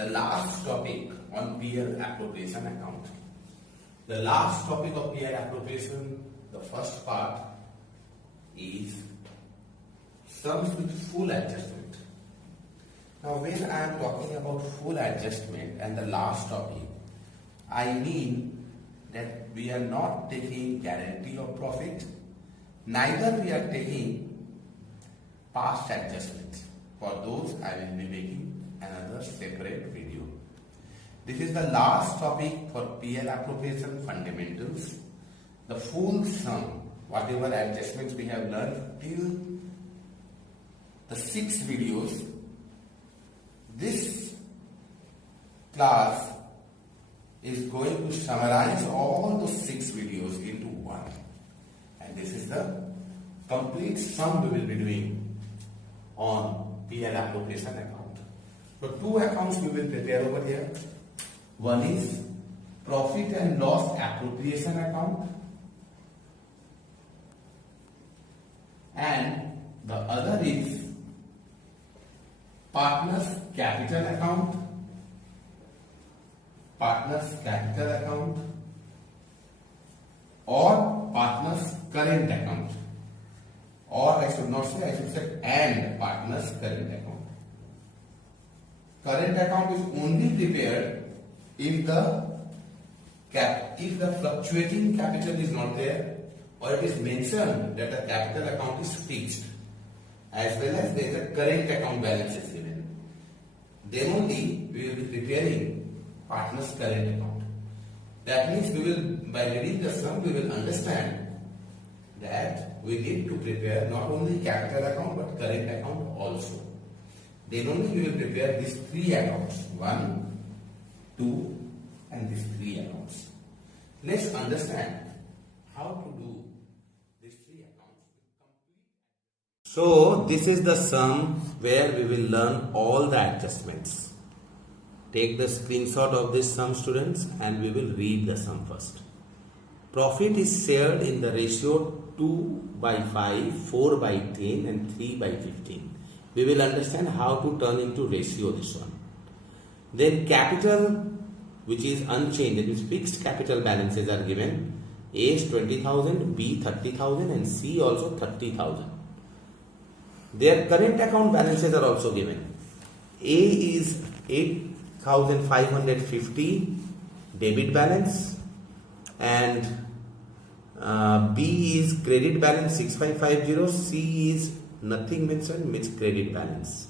the last topic on PL appropriation account. The last topic of PL appropriation, the first part, is sums with full adjustment. Now when I am talking about full adjustment and the last topic, I mean that we are not taking guarantee of profit, neither we are taking past adjustments. For those I will be making another separate video. This is the last topic for PL appropriation fundamentals. The full sum, whatever adjustments we have learned till the 6 videos, this class is going to summarize all those 6 videos into one. And this is the complete sum we will be doing on PL appropriation account. So 2 accounts we will prepare over here. One is profit and loss appropriation account, and the other is partners capital account, or partners current account, or I should not say, I should say and partners current account. Current account is only prepared if the fluctuating capital is not there, or it is mentioned that the capital account is fixed, as well as there is a current account balance is given. Then only we will be preparing partners current account. That means we will, by reading the sum, we will understand that we need to prepare not only capital account but current account also. Then only we will prepare these 3 accounts, 1, 2 and these 3 accounts. Let's understand how to do these 3 accounts. So this is the sum where we will learn all the adjustments. Take the screenshot of this sum, students, and we will read the sum first. Profit is shared in the ratio 2/5, 4/10 and 3/15. We will understand how to turn into ratio this one. Then capital, which is unchanged, that is fixed capital balances are given. A is 20,000, B 30,000 and C also 30,000. Their current account balances are also given. A is 8,550 debit balance, and B is credit balance 6550, C is nothing mentioned, means credit balance.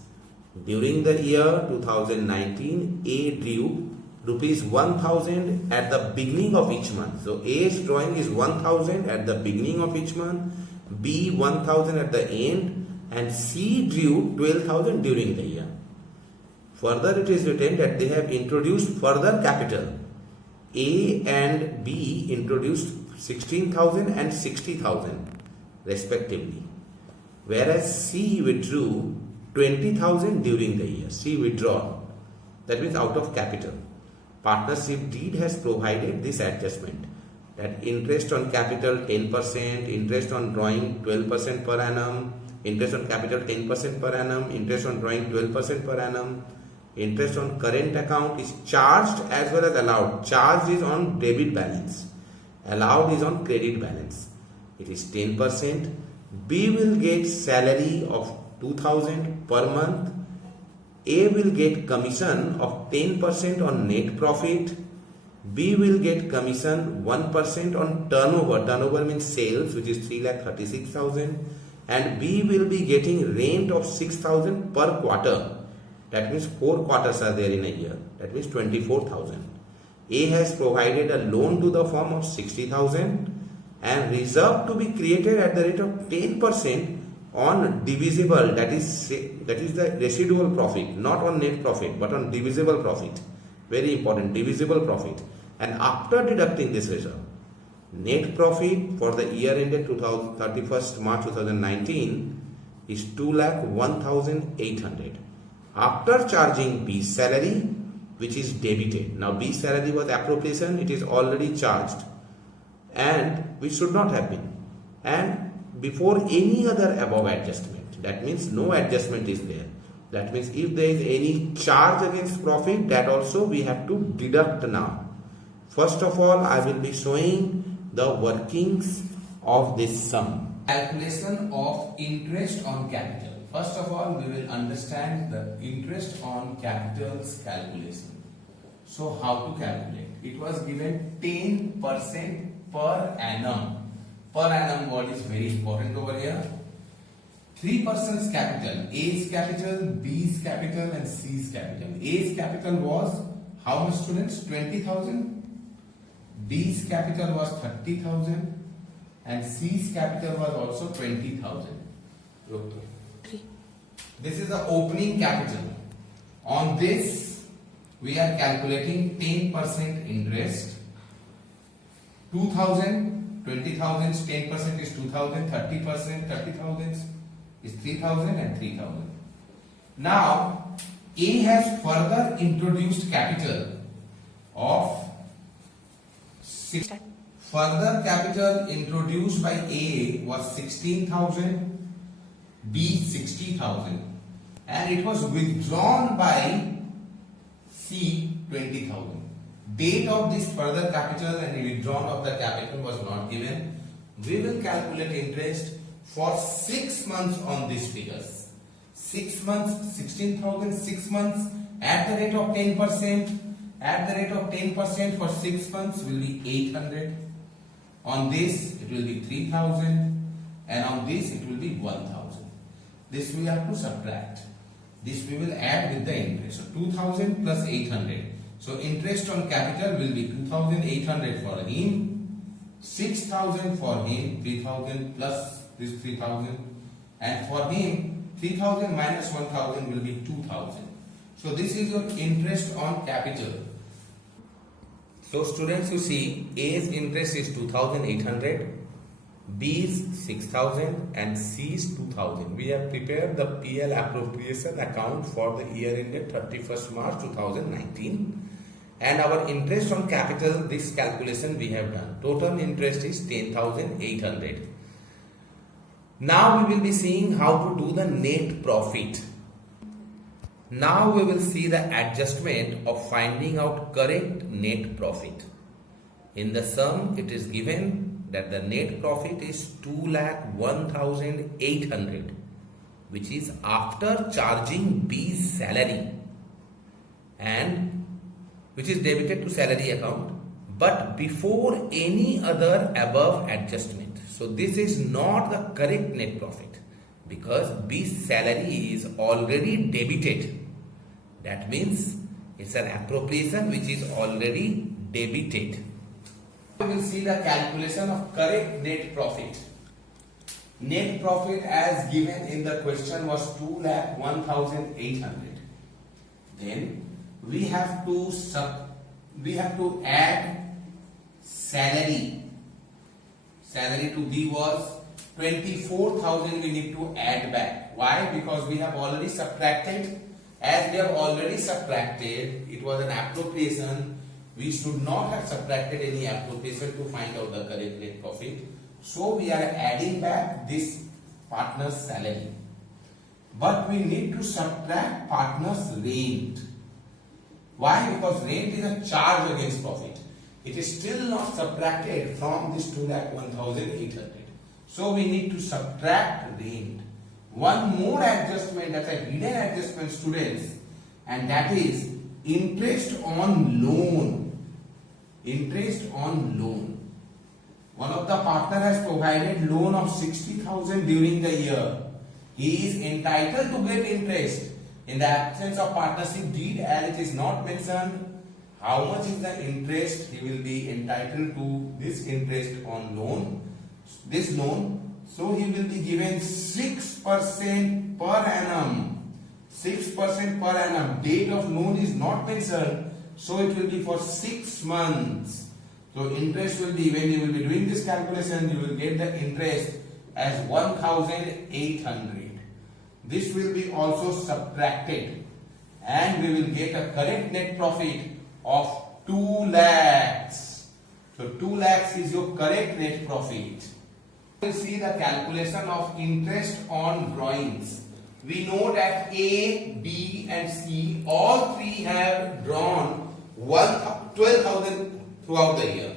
During the year 2019, A drew rupees 1,000 at the beginning of each month. So A's drawing is 1,000 at the beginning of each month, B 1,000 at the end, and C drew 12,000 during the year. Further, it is written that they have introduced further capital. A and B introduced 16,000 and 60,000 respectively, whereas C withdrew 20,000 during the year. C withdrawn, that means out of capital. Partnership deed has provided this adjustment, that interest on capital 10%, interest on drawing 12% per annum, interest on capital 10% per annum, interest on drawing 12% per annum, interest on current account is charged as well as allowed. Charged is on debit balance, allowed is on credit balance. It is 10%. B will get salary of 2,000 per month. A will get commission of 10% on net profit. B will get commission 1% on turnover. Turnover means sales, which is 3,36,000. And B will be getting rent of 6,000 per quarter. That means 4 quarters are there in a year. That means 24,000. A has provided a loan to the firm of 60,000 and reserve to be created at the rate of 10% on divisible, that is the residual profit, not on net profit but on divisible profit. Very important, divisible profit. And after deducting this reserve, net profit for the year ended 31st March 2019 is 2,01,800. After charging B's salary, which is debited. Now B's salary was appropriation, it is already charged, and which should not have been. And before any other above adjustment, that means no adjustment is there. That means if there is any charge against profit, that also we have to deduct now. First of all, I will be showing the workings of this sum. Calculation of interest on capital. First of all, we will understand the interest on capital's calculation. So how to calculate? It was given 10% per annum. Per annum word is very important over here. 3 persons capital, A's capital, B's capital and C's capital. A's capital was how much, students? 20,000. B's capital was 30,000 and C's capital was also 20,000. This is the opening capital. On this we are calculating 10% interest. 2,000, 20,000, 10% is 2,000, 30%, 30,000 is 3,000 and 3,000. Now A has further introduced capital of 6. Further capital introduced by A was 16,000, B 60,000 and it was withdrawn by C 20,000. Date of this further capital and withdrawn of the capital was not given. We will calculate interest for 6 months on these figures. 6 months, 16,000, 6 months at the rate of 10%. At the rate of 10% for 6 months will be 800. On this it will be 3,000 and on this it will be 1,000. This we have to subtract. This we will add with the interest. So 2,000 plus 800. So interest on capital will be 2,800 for him, 6,000 for him, 3,000 plus this 3,000 and for him 3,000 minus 1,000 will be 2,000. So this is your interest on capital. So students, you see A's interest is 2,800, B's 6,000 and C's 2,000. We have prepared the PL appropriation account for the year ended 31st March 2019 and our interest on capital, this calculation we have done. Total interest is 10,800. Now we will be seeing how to do the net profit. Now we will see the adjustment of finding out correct net profit. In the sum it is given that the net profit is 2,01,800 which is after charging B's salary and which is debited to salary account but before any other above adjustment. So this is not the correct net profit because B's salary is already debited. That means it's an appropriation which is already debited. We will see the calculation of correct net profit. Net profit as given in the question was 2,01,800. Then we have to add salary. Salary to B was 24,000 we need to add back. Why? Because we have already subtracted. As we have already subtracted, it was an appropriation. We should not have subtracted any appropriation to find out the correct net profit. So we are adding back this partner's salary. But we need to subtract partner's rent. Why? Because rent is a charge against profit. It is still not subtracted from this 2,01,800. So we need to subtract rent. One more adjustment, that's a hidden adjustment, students, and that is interest on loan. Interest on loan. One of the partner has provided loan of 60,000 during the year. He is entitled to get interest. In the absence of partnership deed, as it is not mentioned how much is the interest, he will be entitled to this interest on loan. This loan. So he will be given 6% per annum. 6% per annum. Date of loan is not mentioned. So it will be for 6 months. So interest will be, when you will be doing this calculation, you will get the interest as 1,800. This will be also subtracted. And we will get a correct net profit of 2 lakhs. So 2 lakhs is your correct net profit. We will see the calculation of interest on drawings. we know that A, B and C, all three have drawn 12,000 throughout the year.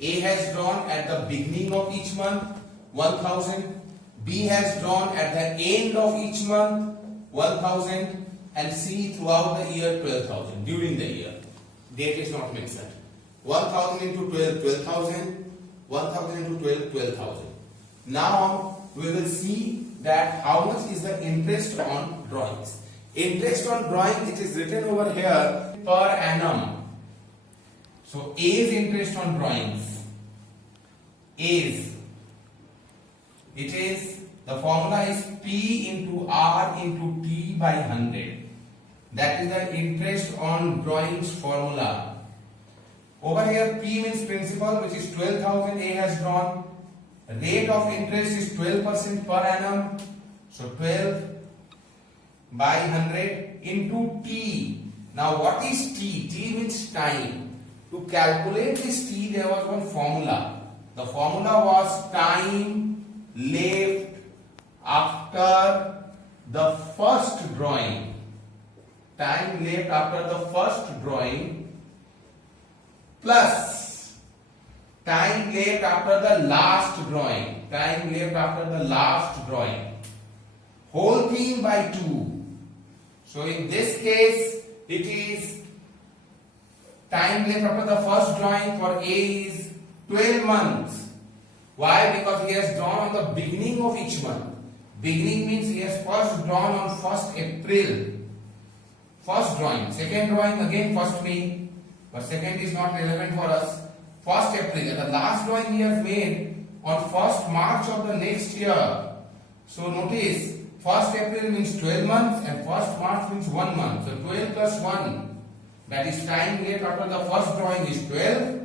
A has drawn at the beginning of each month 1,000, B has drawn at the end of each month 1,000 and C throughout the year 12,000 during the year. Date is not mentioned. 1,000 into 12, 12,000, 1,000 into 12, 12,000. Now we will see that how much is the interest on drawings. Interest on drawing, it is written over here per annum. So A's interest on drawings, A's, it is, the formula is P into R into T by 100. That is the interest on drawings formula. Over here P means principal, which is 12,000 A has drawn. Rate of interest is 12% per annum. So 12 by 100 into T. Now what is T? T means time. To calculate this T, there was one formula. The formula was time left after the first drawing. Time left after the first drawing plus time left after the last drawing. Time left after the last drawing. Whole thing by 2. So in this case, it is time left after the first drawing for A is 12 months. Why? Because he has drawn on the beginning of each month. Beginning means he has first drawn on 1st April. First drawing. Second drawing again 1st May. But second is not relevant for us. 1st April. And the last drawing he has made on 1st March of the next year. So notice 1st April means 12 months and 1st March means 1 month. So 12 plus 1. That is time left after the first drawing is 12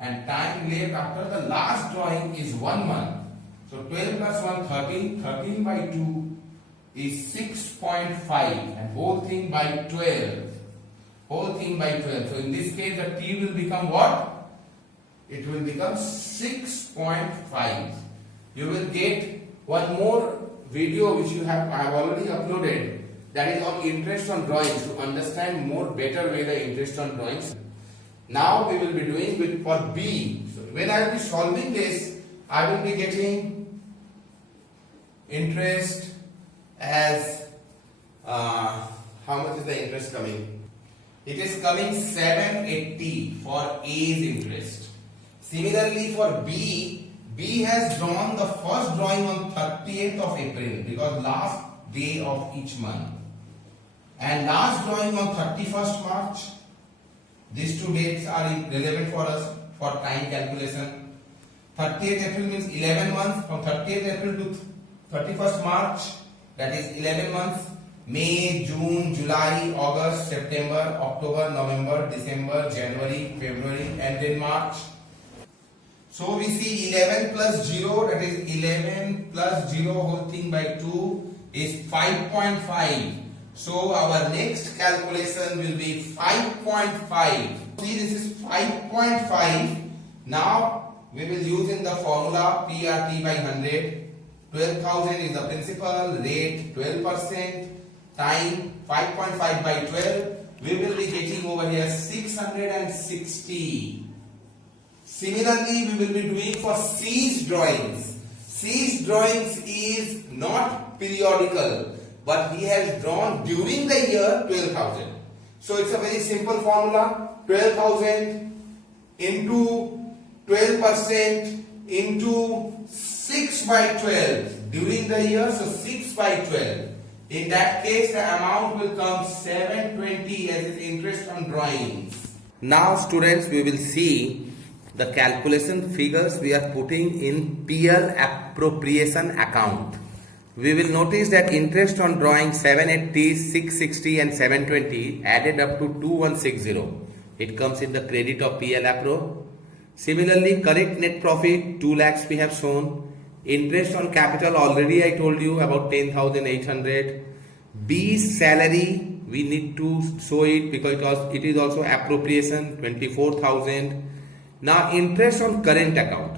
and time left after the last drawing is 1 month. So 12 plus 1, 13. 13 by 2 is 6.5 and whole thing by 12. Whole thing by 12. So in this case the T will become what? It will become 6.5. You will get one more video which I have already uploaded. That is on interest on drawings to understand more better way the interest on drawings. Now we will be doing with for B. So when I will be solving this, I will be getting interest as how much is the interest coming? It is coming 780 for A's interest. Similarly for B, B has drawn the first drawing on 30th of April because last day of each month. And last drawing on 31st March. These two dates are relevant for us for time calculation. 30th April means 11 months. From 30th April to 31st March, that is 11 months. May, June, July, August, September, October, November, December, January, February and then March. So we see 11 plus 0, that is 11 plus 0 whole thing by 2 is 5.5. So our next calculation will be 5.5. See, this is 5.5. Now we will use in the formula PRT by 100. 12,000 is the principal, rate 12%, time 5.5 by 12. We will be getting over here 660. Similarly, we will be doing for C's drawings. C's drawings is not periodical, but he has drawn during the year 12,000. So it's a very simple formula. 12,000 into 12% into 6 by 12 during the year. So 6 by 12. In that case, the amount will come 720 as his interest on drawings. Now students, we will see the calculation figures we are putting in PL appropriation account. We will notice that interest on drawing 780, 660 and 720 added up to 2160. It comes in the credit of PL appro. Similarly, correct net profit 2 lakhs we have shown. Interest on capital already I told you about 10,800. B's salary we need to show it because it is also appropriation 24,000. Now interest on current account.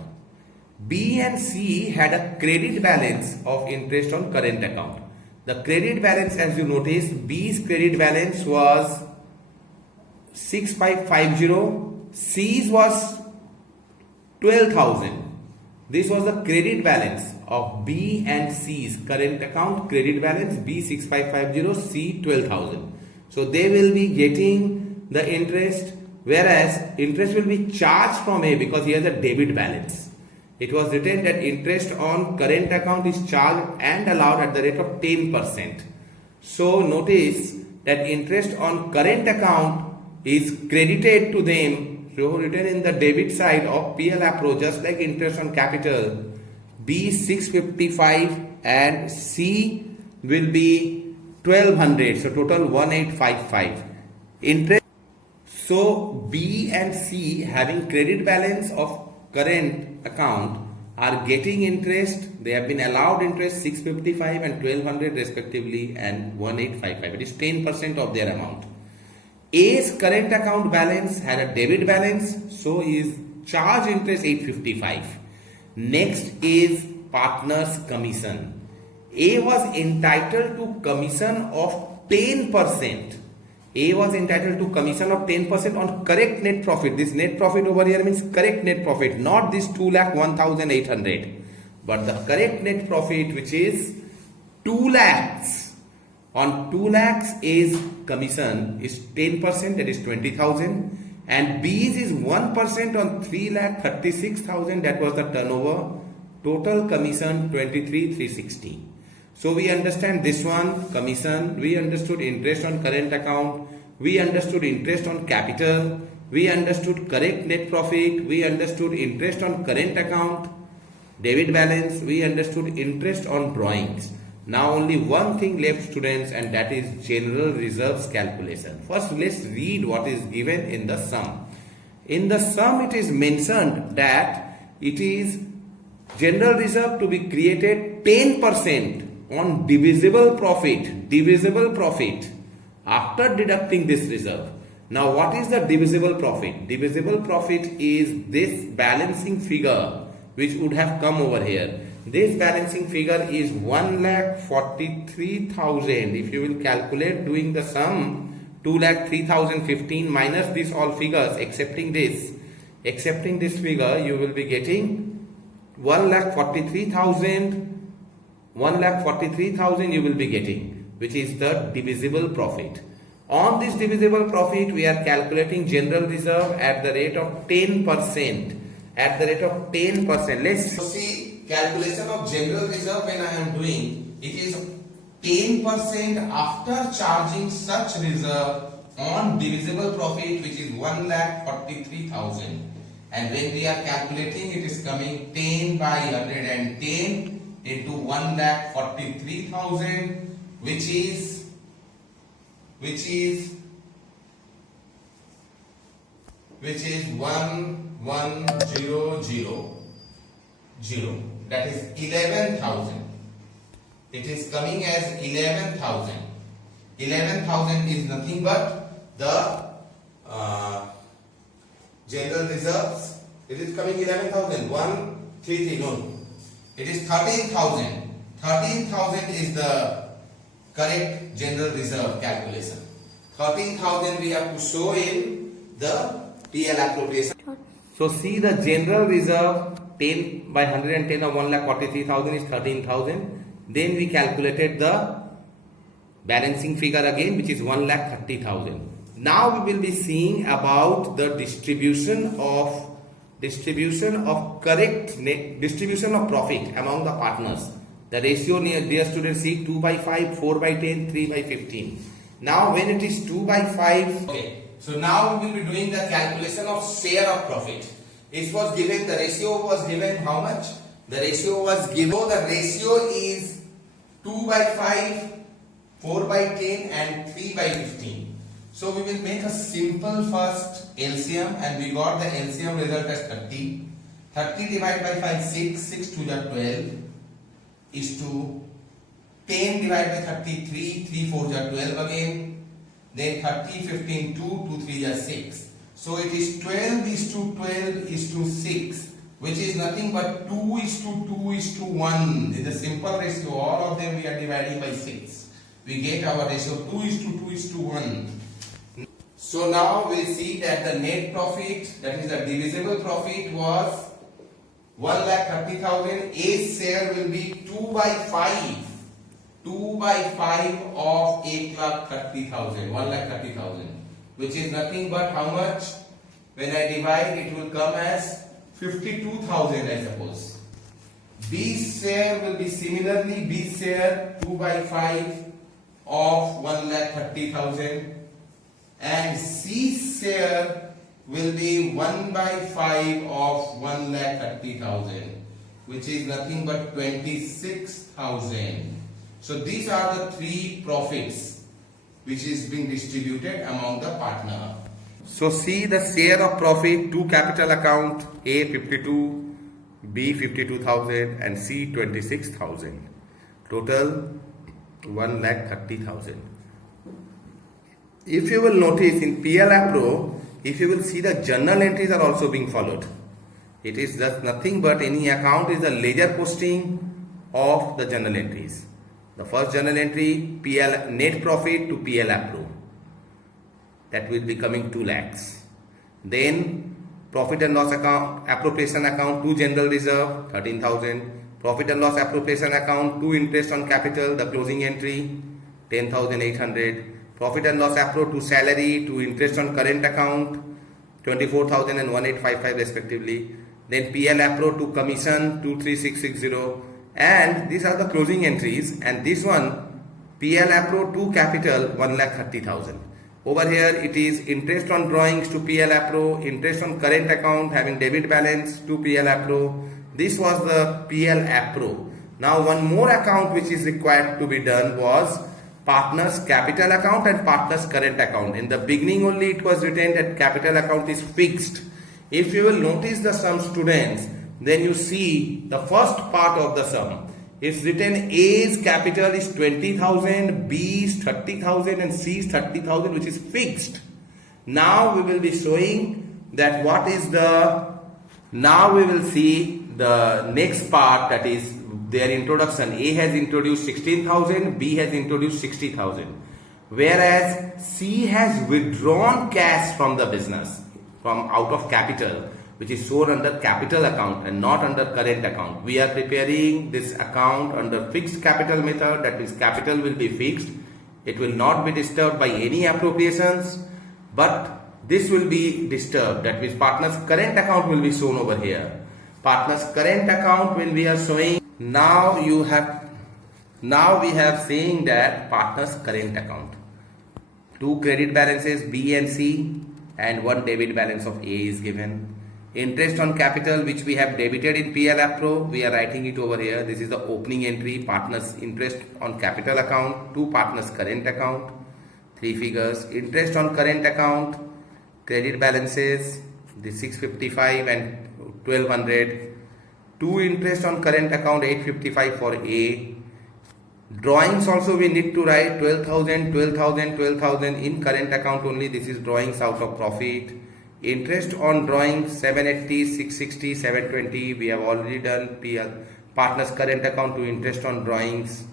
B and C had a credit balance of interest on current account. The credit balance, as you notice, B's credit balance was 6550, C's was 12,000. This was the credit balance of B and C's current account credit balance, B 6550, C 12,000. So they will be getting the interest, whereas interest will be charged from A because he has a debit balance. It was written that interest on current account is charged and allowed at the rate of 10%. So notice that interest on current account is credited to them. So written in the debit side of PL approach, just like interest on capital, B 655 and C will be 1200. So total 1855. Interest. So B and C having credit balance of current account are getting interest. They have been allowed interest 655 and 1200 respectively and 1855. It is 10% of their amount. A's current account balance had a debit balance, so is charge interest 855. Next is partner's commission. A was entitled to commission of 10%. A was entitled to commission of 10% on correct net profit. This net profit over here means correct net profit, not this 2,01,800, but the correct net profit, which is 2 lakhs. On 2 lakhs A's commission is 10%, that is 20,000, and B's is 1% on 3,36,000, that was the turnover. Total commission 23,360. So we understand this one commission, we understood interest on current account, we understood interest on capital, we understood correct net profit, we understood interest on current account, debit balance, we understood interest on drawings. Now only one thing left, students, and that is general reserves calculation. First let's read what is given in the sum. In the sum it is mentioned that it is general reserve to be created 10% on divisible profit after deducting this reserve. Now what is the divisible profit? Divisible profit is this balancing figure which would have come over here. This balancing figure is 1,43,000. If you will calculate doing the sum, 2,03,015 minus these all figures, accepting this figure, you will be getting 1,43,000 you will be getting, which is the divisible profit. On this divisible profit, we are calculating general reserve at the rate of 10%. Let's see calculation of general reserve when I am doing. It is 10% after charging such reserve on divisible profit, which is 1,43,000. And when we are calculating, it is coming 10 by 110 into 1,43,000, which is 11,000. That is 11,000. It is coming as 11,000. 11,000 is nothing but the general reserves. It is coming 11,000. 133. No. It is 13,000. 13,000 is the correct general reserve calculation. 13,000 we have to show in the PL appropriation. So see the general reserve 10 by 110 of 1,43,000 is 13,000. Then we calculated the balancing figure again, which is 1,30,000. Now we will be seeing about the distribution of profit among the partners. The ratio, dear students, see 2 by 5, 4 by 10, 3 by 15. Now when it is 2 by 5, okay. So now we will be doing the calculation of share of profit. It was given, the ratio was given how much? The ratio was given, the ratio is 2 by 5, 4 by 10 and 3 by 15. So we will make a simple first LCM, and we got the LCM result as 30. 30 divided by 5, 6, 6 to the 12 is to 10 divided by 33, 3 4 is 12 again. Then 30, 15, 2, 2 3 is 6. So it is 12 is to 12 is to 6. which is nothing but 2:2:1. It's a simple ratio. All of them we are dividing by 6. We get our ratio 2:2:1. So now we see that the net profit, that is the divisible profit, was 1,30,000. A's share will be 2/5. 2/5 of 8,30,000. 1,30,000. Which is nothing but how much? When I divide, it will come as 52,000, I suppose. B's share will be similarly, B's share 2/5 of 1,30,000, and C's share will be 1/5 of 1,30,000, which is nothing but 26,000. So these are the three profits which is being distributed among the partner. So see the share of profit to capital account: A 52, B 52,000 and C 26,000. Total 1,30,000. If you will notice in PL Appro, if you will see, the journal entries are also being followed. It is just nothing but any account is a ledger posting of the journal entries. The first journal entry, PL net profit to PL Appro. That will be coming 2 lakhs. Then profit and loss account, appropriation account to general reserve 13,000. Profit and loss appropriation account to interest on capital, the closing entry 10,800. Profit and loss appro to salary to interest on current account 24,000 and 1,855 respectively. Then PL appro to commission 23660. And these are the closing entries, and this one PL appro to capital 1,30,000. Over here it is interest on drawings to PL appro, interest on current account having debit balance to PL appro. This was the PL appro. Now one more account which is required to be done was partners capital account and partners current account. In the beginning only it was written that capital account is fixed. If you will notice the sum, students, then you see the first part of the sum. It's written A's capital is 20,000, B's 30,000 and C's 30,000, which is fixed. Now we will be showing that what is the, now we will see the next part, that is their introduction. A has introduced 16,000, B has introduced 60,000. Whereas C has withdrawn cash from the business, from out of capital, which is shown under capital account and not under current account. We are preparing this account under fixed capital method, that means capital will be fixed. It will not be disturbed by any appropriations, but this will be disturbed, that means partners current account will be shown over here. Partners current account when we are showing, now we have saying that partners current account. 2 credit balances B and C and 1 debit balance of A is given. Interest on capital which we have debited in PL appro, we are writing it over here. This is the opening entry, partners interest on capital account to partners current account. 3 figures. Interest on current account, credit balances, the 655 and 1200. 2 interest on current account 855 for A. Drawings also we need to write 12,000, 12,000, 12,000 in current account only. This is drawings out of profit. Interest on drawings 780, 660, 720. We have already done PL. Partners current account to interest on drawings.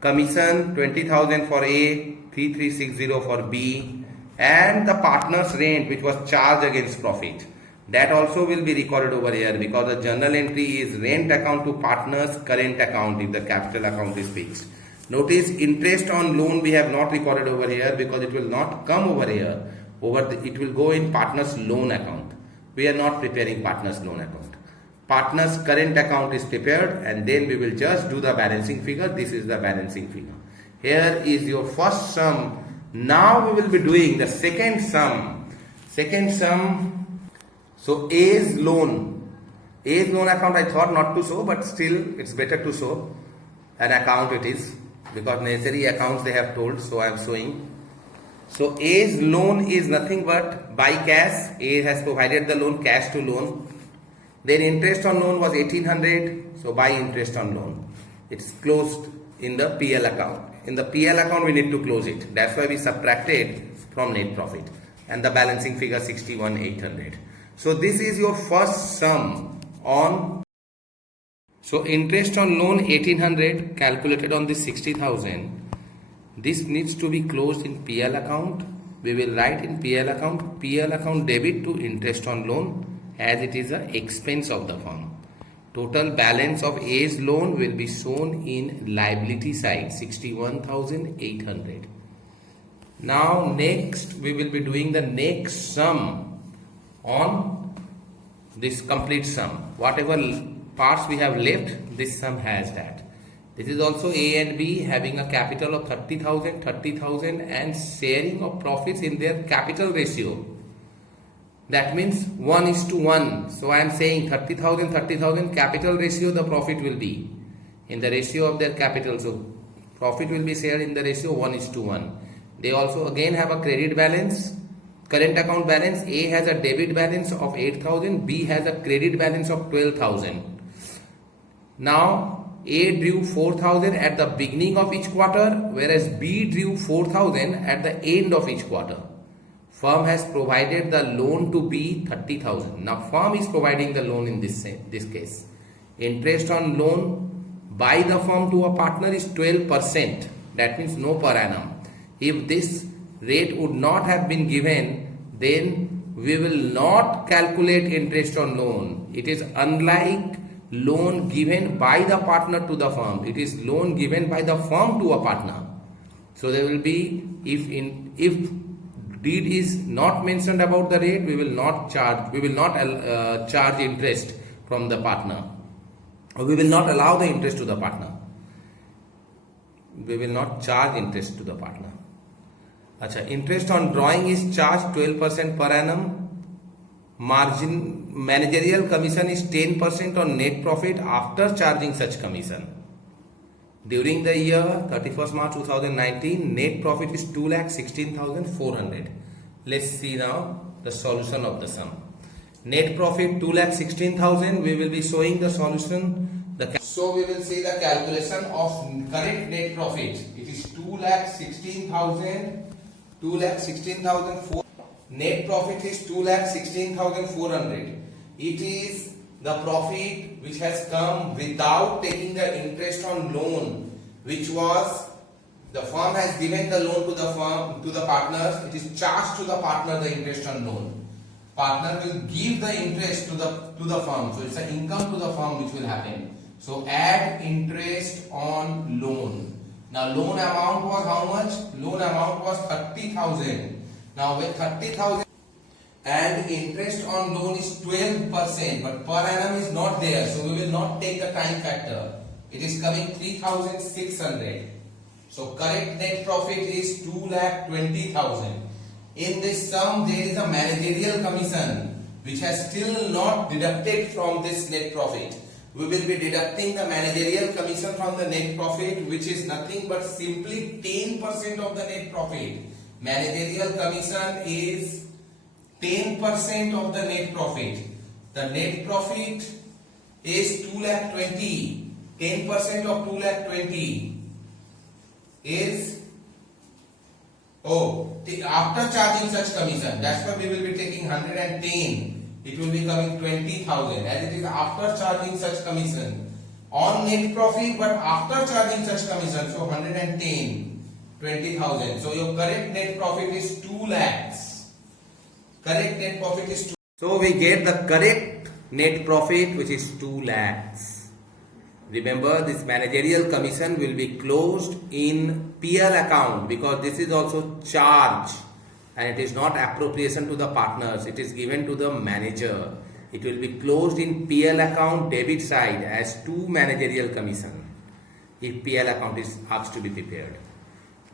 Commission 20,000 for A, 3360 for B. And the partners rent which was charged against profit. That also will be recorded over here because the journal entry is rent account to partners current account if the capital account is fixed. Notice interest on loan we have not recorded over here because it will not come over here. It will go in partners loan account. We are not preparing partners loan account. Partners current account is prepared, and then we will just do the balancing figure. This is the balancing figure. Here is your first sum. Now we will be doing the second sum. So A's loan account I thought not to show, but still it's better to show an account it is, because necessary accounts they have told, so I am showing. So A's loan is nothing but by cash. A has provided the loan, cash to loan. Then interest on loan was 1800, so by interest on loan. It's closed in the PL account. In the PL account we need to close it. That's why we subtracted from net profit. And the balancing figure 61,800. So this is your first sum on, so interest on loan 1800 calculated on this 60,000. This needs to be closed in PL account. We will write in PL account debit to interest on loan as it is an expense of the firm. Total balance of A's loan will be shown in liability side 61,800. Now next we will be doing the next sum on this complete sum. Whatever parts we have left, this sum has that. This is also A and B having a capital of 30,000 and sharing of profits in their capital ratio. That means 1:1. So I am saying 30,000 capital ratio the profit will be in the ratio of their capital. So profit will be shared in the ratio 1:1. They also again have a credit balance, current account balance. A has a debit balance of 8,000, B has a credit balance of 12,000. Now A drew 4,000 at the beginning of each quarter, whereas B drew 4,000 at the end of each quarter. Firm has provided the loan to B 30,000. Now firm is providing the loan in this case. Interest on loan by the firm to a partner is 12%. That means no per annum. If this rate would not have been given, then we will not calculate interest on loan. It is unlike loan given by the partner to the firm. It is loan given by the firm to a partner. So there will be, if deed is not mentioned about the rate, we will not charge interest from the partner, or we will not allow the interest to the partner. We will not charge interest to the partner. Acha, interest on drawing is charged 12% per annum. Managerial commission is 10% on net profit after charging such commission. During the year 31st March 2019, net profit is 2,16,400. Let's see now the solution of the sum. Net profit 2,16,000. We will be showing the solution. So we will see the calculation of current net profit. It is 2,16,000. 2,16,400. Net profit is 2,16,400. It is the profit which has come without taking the interest on loan, which was the firm has given the loan to the firm, to the partners. It is charged to the partner the interest on loan. Partner will give the interest to the firm. So it's an income to the firm which will happen. So add interest on loan. Now loan amount was how much? Loan amount was 30,000. Now with 30,000 and interest on loan is 12%, but per annum is not there, so we will not take the time factor. It is coming 3,600. So correct net profit is 2,20,000. In this sum there is a managerial commission which has still not deducted from this net profit. We will be deducting the managerial commission from the net profit, which is nothing but simply 10% of the net profit. Managerial commission is 10% of the net profit. The net profit is 2,20,000. 10% of 2,20,000 is after charging such commission. That's why we will be taking 110. It will be coming 20,000 as it is after charging such commission on net profit, but after charging such commission. So 110. 20,000. So your correct net profit is 2 lakhs. Correct net profit is 2. So we get the correct net profit, which is 2 lakhs. Remember, this managerial commission will be closed in PL account because this is also charge and it is not appropriation to the partners. It is given to the manager. It will be closed in PL account debit side as 2 managerial commission if PL account is asked to be prepared.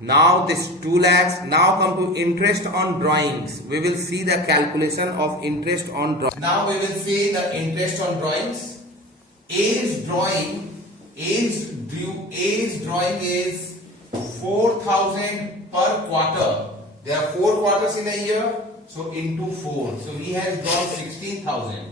Now this 2 lakhs. Now come to interest on drawings. We will see the calculation of interest on drawings. Now we will see the interest on drawings. A's drawing is 4,000 per quarter. There are 4 quarters in a year, so into 4. So he has drawn 16,000.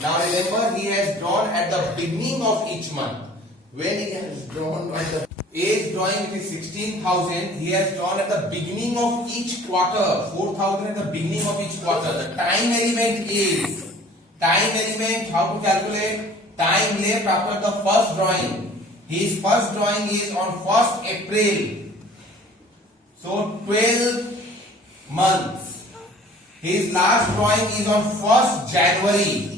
Now remember, he has drawn at the beginning of each month. When he has drawn at the A's drawing, it is 16,000. He has drawn at the beginning of each quarter, 4,000 at the beginning of each quarter. The time element is Time element, how to calculate? Time left after the first drawing. His first drawing is on 1st April. So 12 months. His last drawing is on 1st January.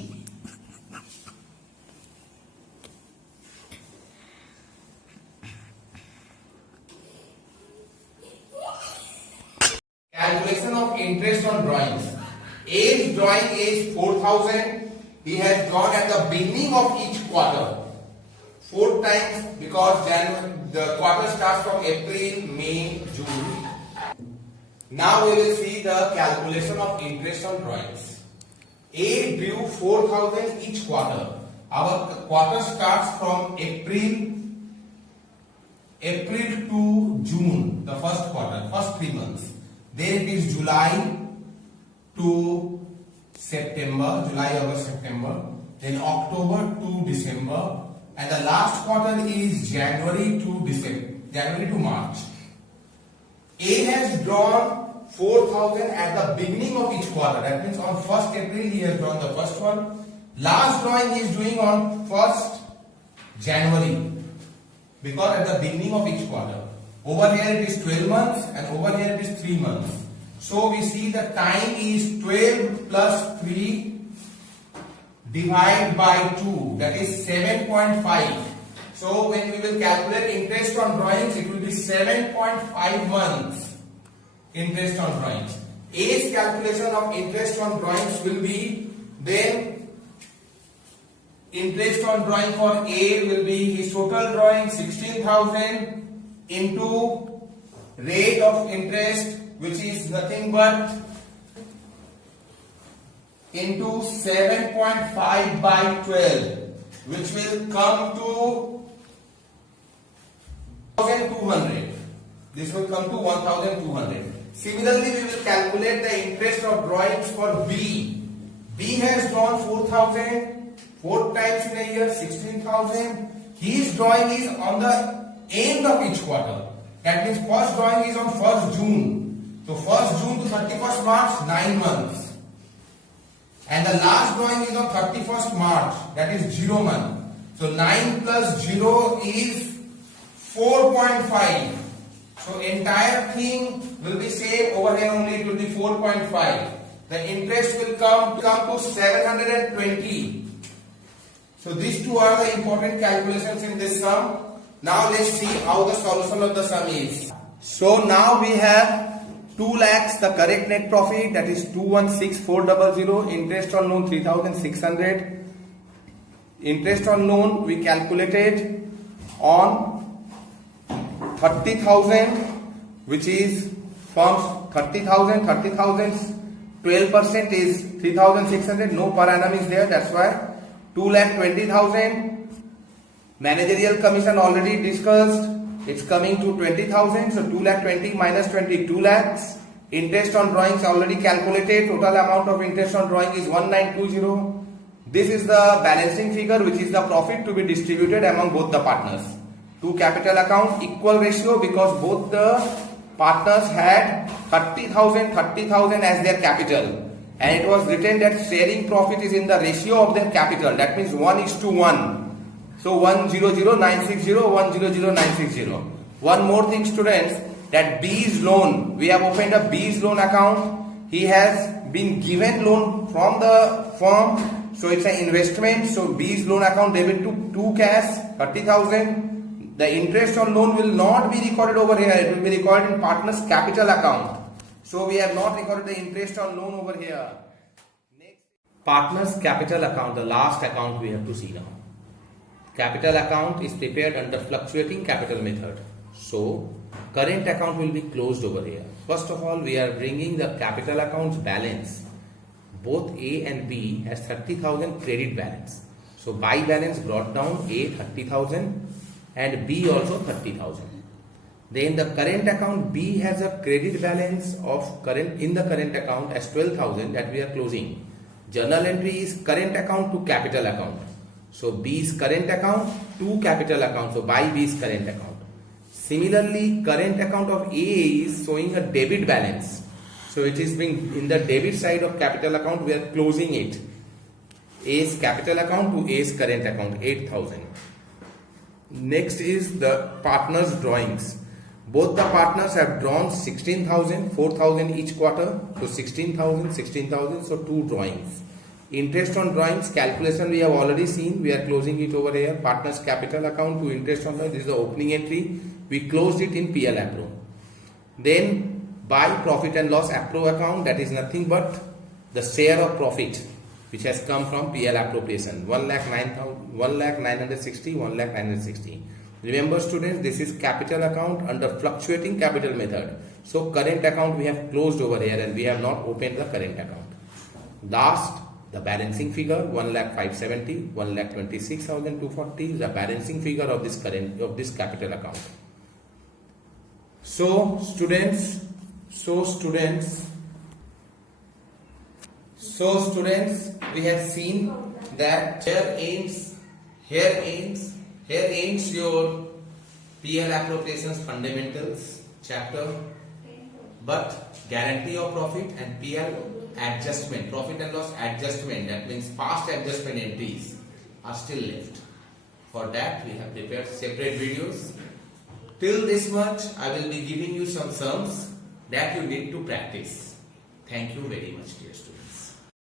Calculation of interest on drawings. A's drawing is 4,000. He has drawn at the beginning of each quarter 4 times because the quarter starts from April, May, June. Now we will see the calculation of interest on drawings. A drew 4,000 each quarter. Our quarter starts from April to June, the first quarter, first 3 months. Then it is July to September, July, August, September. Then October to December. And the last quarter is January to March. A has drawn 4,000 at the beginning of each quarter. That means on 1st April he has drawn the first one. Last drawing he is doing on 1st January. Because at the beginning of each quarter. Over here it is 12 months and over here it is 3 months. So we see the time is 12 plus 3 divided by 2, that is 7.5. So when we will calculate interest on drawings, it will be 7.5 months interest on drawings. A's calculation of interest on drawings will be, then interest on drawing for A will be his total drawing 16,000 into rate of interest, which is nothing but into 7.5 by 12, which will come to 1,200. This will come to 1,200. Similarly, we will calculate the interest of drawings for B. B has drawn 4,000, 4 times in a year, 16,000. His drawing is on the end of each quarter. That means first drawing is on 1st June. So 1st June to 31st March, 9 months. And the last drawing is on 31st March. That is 0 month. So 9 plus 0 is 4.5. So entire thing will be same. Over here only it will be 4.5. The interest will come to 720. So these two are the important calculations in this sum. Now let's see how the solution of the sum is. So now we have 2 lakhs, the correct net profit, that is 216,400. Interest on loan 3,600. Interest on loan we calculated on 30,000, which is from 30,000. 12% is 3,600. No per annum is there. That's why 2,20,000. Managerial commission already discussed. It's coming to 20,000. So 2,20,000 minus 20, 2 lakhs. Interest on drawings already calculated. Total amount of interest on drawing is 1920. This is the balancing figure, which is the profit to be distributed among both the partners. To capital account, equal ratio, because both the partners had 30,000 as their capital. And it was written that sharing profit is in the ratio of their capital. That means 1:1. So 100,960, 100,960. One more thing, students, that B's loan, we have opened a B's loan account. He has been given loan from the firm, so it's an investment. So B's loan account debit to 2 cash, 30,000. The interest on loan will not be recorded over here. It will be recorded in partner's capital account. So we have not recorded the interest on loan over here. Next, partner's capital account, the last account we have to see now. Capital account is prepared under fluctuating capital method. So current account will be closed over here. First of all, we are bringing the capital account's balance. Both A and B has 30,000 credit balance. So by balance brought down, A 30,000 and B also 30,000. Then the current account, B has a credit balance of in the current account as 12,000 that we are closing. Journal entry is current account to capital account. So B's current account to capital account. So by B's current account. Similarly, current account of A is showing a debit balance. So it is being in the debit side of capital account, we are closing it. A's capital account to A's current account, 8,000. Next is the partners' drawings. Both the partners have drawn 16,000, 4,000 each quarter, so 16,000, 16,000, so 2 drawings. Interest on drawings calculation we have already seen, we are closing it over here. Partners' capital account to interest on drawings, this is the opening entry. We closed it in PL Appro. Then by profit and loss Appro account, that is nothing but the share of profit which has come from PL appropriation, 1,960, 1,960. Remember students, this is capital account under fluctuating capital method. So current account we have closed over here and we have not opened the current account. Last, the balancing figure 1,570, 1,26,240 is the balancing figure of this capital account. So students, we have seen that here ends your PL appropriations fundamentals chapter, but guarantee of profit and PL adjustment, profit and loss adjustment, that means past adjustment entries are still left. For that we have prepared separate videos. Till this much I will be giving you some sums that you need to practice. Thank you very much, dear students.